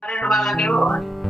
Para no van a